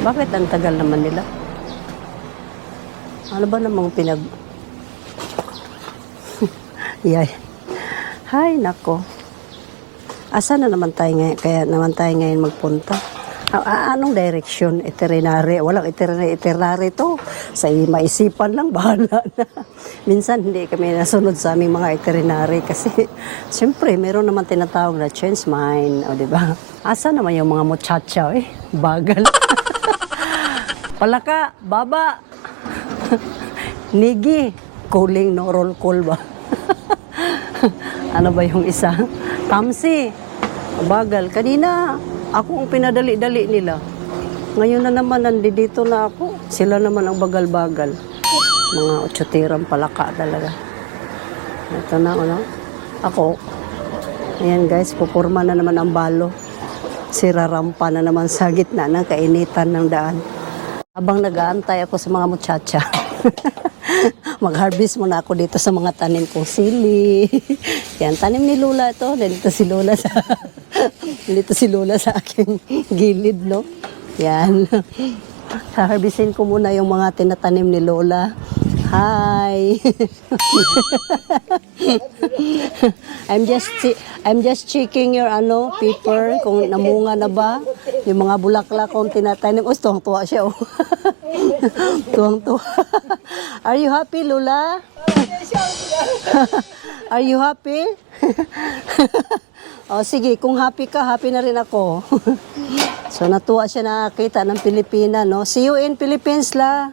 Bakit ang tagal naman nila? Ano ba namang Yay. Hay, nako. Asa na naman tayo ngayon? Kaya naman tayo ngayon magpunta. Anong direction? Itinerary? Walang itinerary to. Sa maisipan lang, bahala na. Minsan hindi kami nasunod sa aming mga itinerary kasi siyempre meron naman tinatawag na change mind. O diba? Asa naman yung mga muchacha eh? Bagal. Palaka, baba. Nigi. Calling, no roll call ba? Ano ba yung isa? Tamsi. Bagal. Kanina, ako ang pinadali-dali nila. Ngayon na naman, nandito na ako. Sila naman ang bagal-bagal. Mga otsotirang palaka talaga. Ito na, ano? Ako. Ayan guys, pupurma na naman ang balo. Sirarampa na naman sa gitna ng kainitan ng daan. Habang nag-aantay ako sa mga muchacha. Mag-harvest muna ako dito sa mga tanim kong sili. Yan, tanim ni Lola ito. Dito si Lola sa dito si Lola sa aking gilid, no? Yan. Harvestin ko muna yung mga tinatanim ni Lola. Hi. I'm just checking your paper kung namunga na ba yung mga bulaklak kung tinatanim. Oh, tuwang-tuwa siya, oh. Tuwang-tuwa. Are you happy, Lola? Are you happy? Oh, sige, kung happy ka, happy na rin ako. So, natuwa siya nakakita ng Pilipina, no? See you in Philippines, la.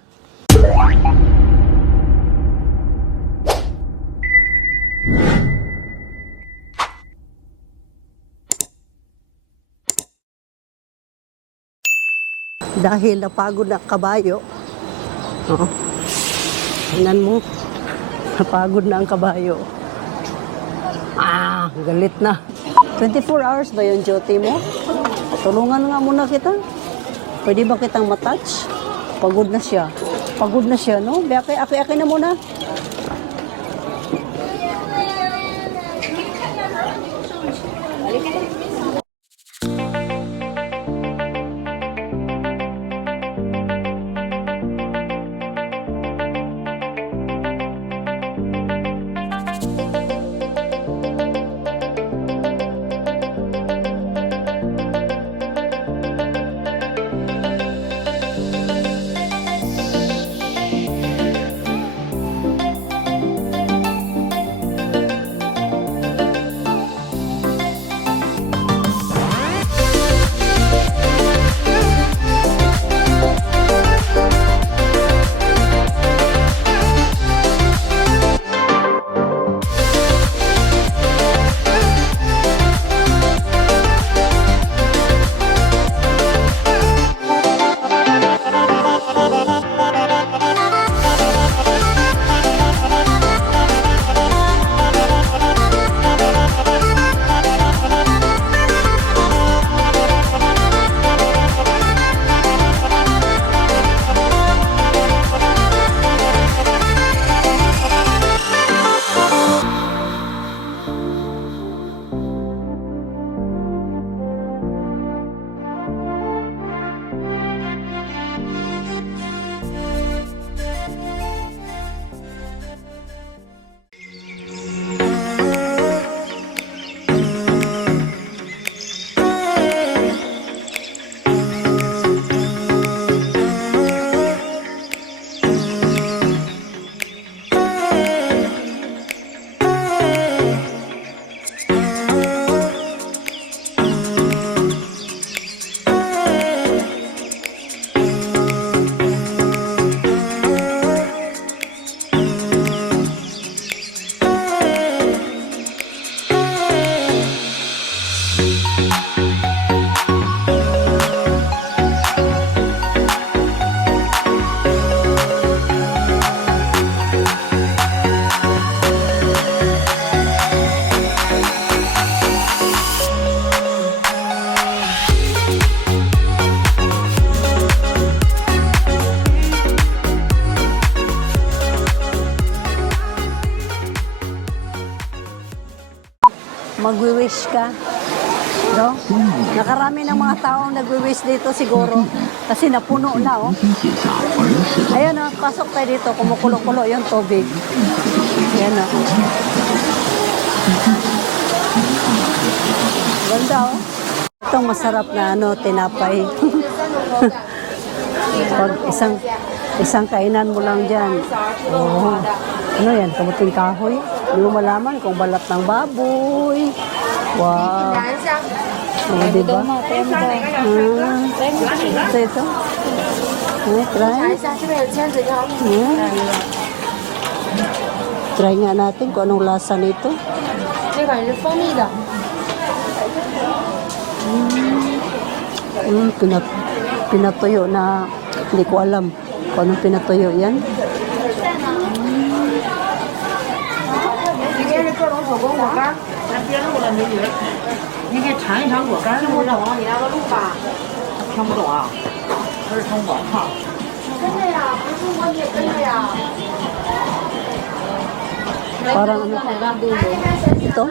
Dahil napagod na kabayo. Oo. Tingnan mo. Napagod na ang kabayo. Galit na. 24 hours ba yung duty mo? Tulungan nga muna kita. Pwede ba kitang matouch? Pagod na siya. Pagod na siya, no? Aki na muna. Magwi-wish ka. No? Nakarami ng mga taong nagwi-wish dito siguro. Kasi napuno na, oh. Ayan, oh, pasok tayo dito. Kumukulo-kulo yung tubig. Ayan, oh. Ganda, oh. Itong masarap na, tinapay. Pag isang kainan mo lang dyan. Oh. Ano yan? Kamuting kahoy? Hindi mo malaman kung balat ng baboy. Wow. Oh, diba? Ito. Try. Try nga natin kung anong lasa nito. Pinatuyo na hindi ko alam kung anong pinatuyo yan. 这边是各种手工果干，咱别录了，美女，你给尝一尝果干。听不懂，你让他录吧。听不懂啊？他是从我唱。真的呀，不是我也真的呀。 Parang ano? Ito?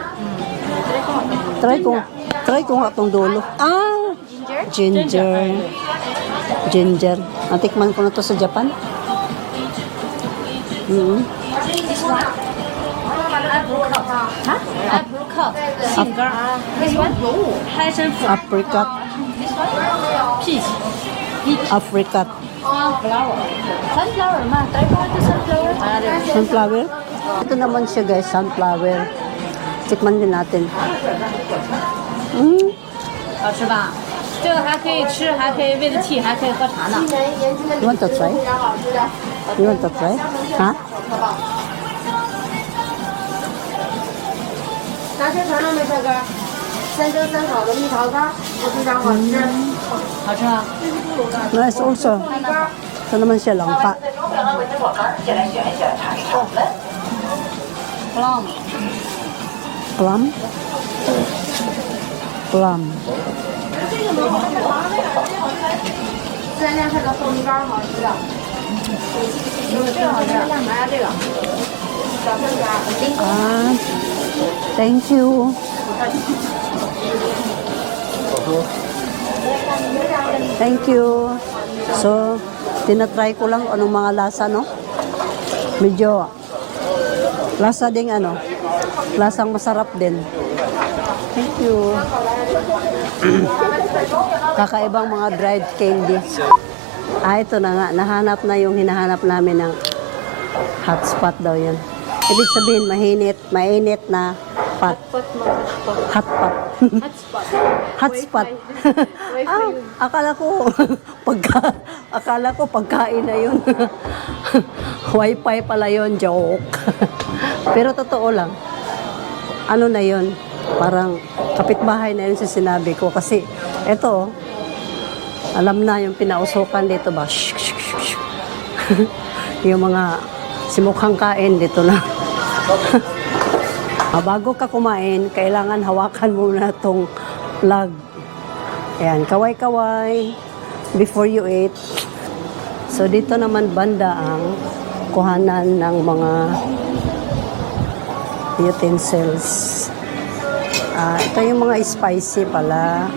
Try ko nga itong dulo. Ah! Ginger. Ginger. Natikman ko na to sa Japan. Apricot, 杏干儿，this one passion fruit, Apricot. peach, Apricot. sunflower 嘛，try ko ito sunflower. Sunflower? Ito naman siya guys, sunflower. Tikman din natin. 好吃吧？这个还可以吃，还可以喂着 tea，还可以喝茶呢。 You want to try? You want to try? Ha? 拿些传统的这个三蒸三烤的蜜桃干，也非常好吃。好吃啊！ Nice also. Ito naman siya langka. plum， Plum? Plum. 自然凉菜的凤梨干好吃的。这个好吃，买下这个。小香夹，Ah, thank you. Thank you. So, tinatry ko lang anong mga lasa, no? Medyo lasa ding lasang masarap din. Thank you. Kakaibang mga dried candies. Ah, ito na nga. Nahanap na yung hinahanap namin ng hotspot daw yan. Ibig sabihin, mainit na pot. Hotpot. Hotspot. Ah, akala ko pagkain na yun. Wi-Fi pala yun, joke. Pero totoo lang. Ano na yun? Parang kapitbahay na yun sa sinabi ko. Kasi eto, alam na yung pinausukan dito ba? Yung mga simukhang kain dito na. Bago ka kumain, kailangan hawakan muna itong plug. Ayan, kaway-kaway before you eat. So dito naman banda ang kuhanan ng mga utensils. Ito yung mga spicy pala.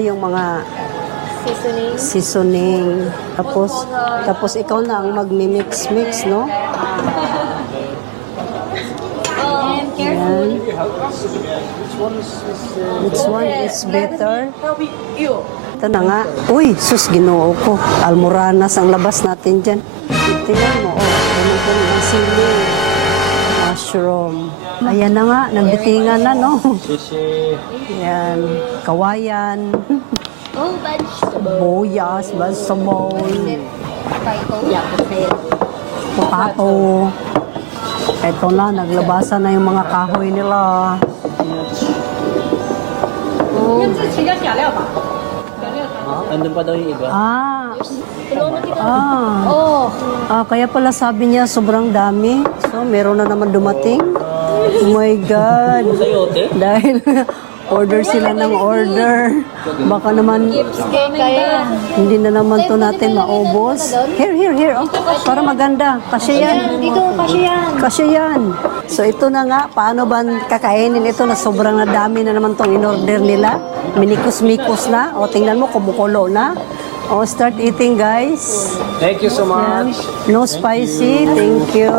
Yung mga seasoning. Tapos ikaw na ang magmi-mix-mix, no? Ayan. Which one is better? Ito na nga. Uy, sus, ginoo ko. Almoranas ang labas natin dyan. Tingnan mo, ganun po ng sili. Mushroom. Ayan na nga, nagbitingan na, no? Ayan, kawayan. Boyas, vegetable. Potato. Ito na, naglabasan na yung mga kahoy nila. Andun pa daw yung iba. Kaya pala sabi niya sobrang dami. So, meron na naman dumating. Oh my God. Dahil order sila ng order. Baka naman hindi na naman to natin maubos. Here. Oh, para maganda. Kasya yan. Kasya yan. So ito na nga, paano ba kakainin ito na sobrang nadami na naman tong in-order nila? Minikos-mikos na. O tingnan mo, kumukulo na. Oh, start eating, guys. Thank you so much. No spicy, thank you.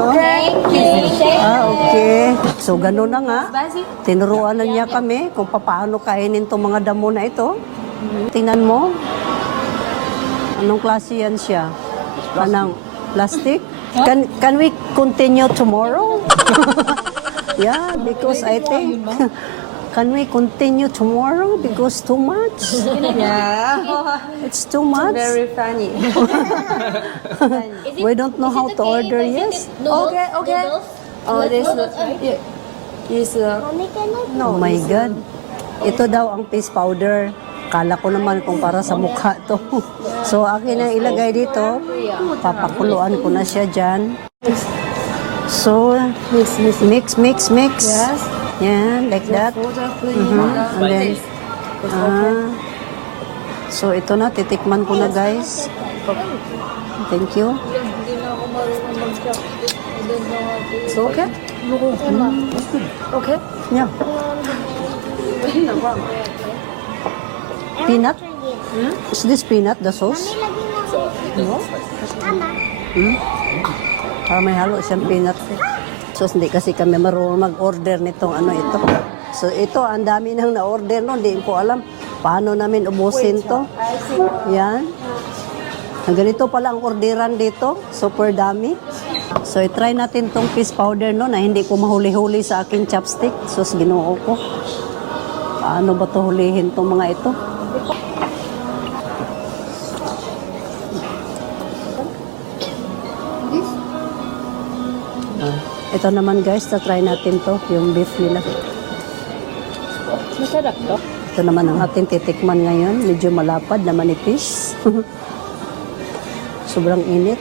Ah, okay. So, gano'n na nga. Tinuruan na niya kami kung paano kainin itong mga damo na ito. Tingnan mo. Anong klase yan siya? Anong plastic? Can we continue tomorrow? Yeah, because I think... Can we continue tomorrow? Because too much? Yeah. It's too much. Very funny. We don't know how to order, yes? Okay, okay. Oh, this is Oh my God. Ito daw ang face powder. Kala ko naman kung para sa mukha to. So, akin na ilagay dito. Papakuluan ko na siya dyan. So, mix. yes. Yeah, like that. And then, so ito na, titikman ko na, guys. Thank you. It's okay. Okay. Yeah. Peanut? Is this peanut, the sauce? Para may halo siyang peanut. So, hindi kasi kami marunong mag-order nitong ano ito. So, ito, ang dami nang na-order no. Hindi ko alam paano namin ubusin to. Yan. Ang ganito pala ang orderan dito. Super dami. So, i-try natin tong fish powder no, na hindi ko mahuli-huli sa aking chopstick. So, ginoo ko. Paano ba to hulihin tong mga ito? Ito naman guys, try natin to, yung beef nila. Masarap to. Ito naman ang ating titikman ngayon. Medyo malapad na manipis. Sobrang init.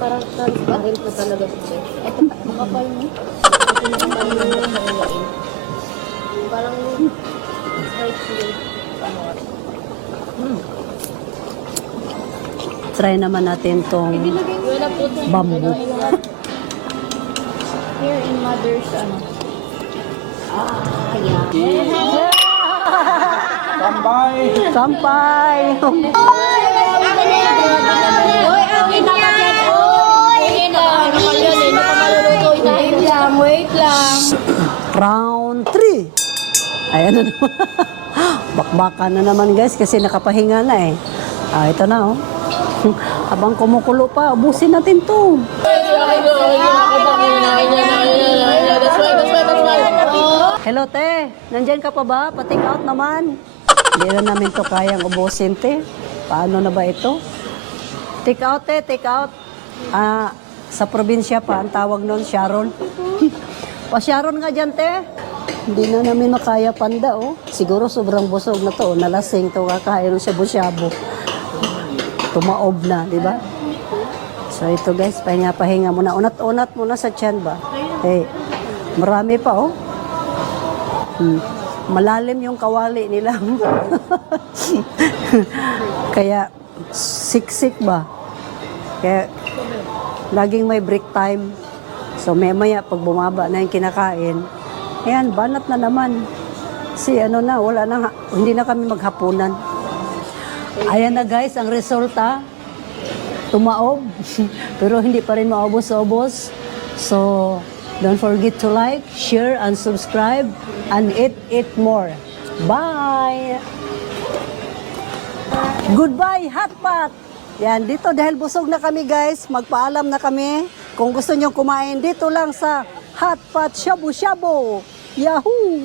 Parang transparent na talaga siya. Ito, makapal mo. Parang Try naman natin tong bamboo. here in mother's ano. Kampay! Hoy, akin yan! Wait lang. Round 3. Ayan na naman. Bakbakan na naman guys kasi nakapahinga na eh. Ito na oh. Habang kumukulo pa, ubusin natin to. Hello te, nandyan ka pa ba? Pating out naman. Hindi na namin to kayang ubusin te. Paano na ba ito? Take out te, take out. Sa probinsya pa, ang tawag noon, Sharon. Pa-Sharon nga dyan te. Hindi na namin makaya panda oh. Siguro sobrang busog na to. Nalasing to, kakain sa shabu-shabu. Tumaob na, di ba? So ito guys, pahinga muna. Unat-unat muna sa tiyan ba? Hey, marami pa oh. Malalim yung kawali nila. Kaya siksik ba? Kaya laging may break time. So maya pag bumaba na yung kinakain, ayan, banat na naman. Si ano na, wala na, hindi na kami maghapunan. Ayan na guys, ang resulta. Tumaob. Pero hindi pa rin maubos-ubos. So, don't forget to like, share, and subscribe. And eat more. Bye! Goodbye, hotpot! Yan, dito dahil busog na kami guys, magpaalam na kami. Kung gusto nyo kumain, dito lang sa Hotpot Shabu Shabu. Yahoo!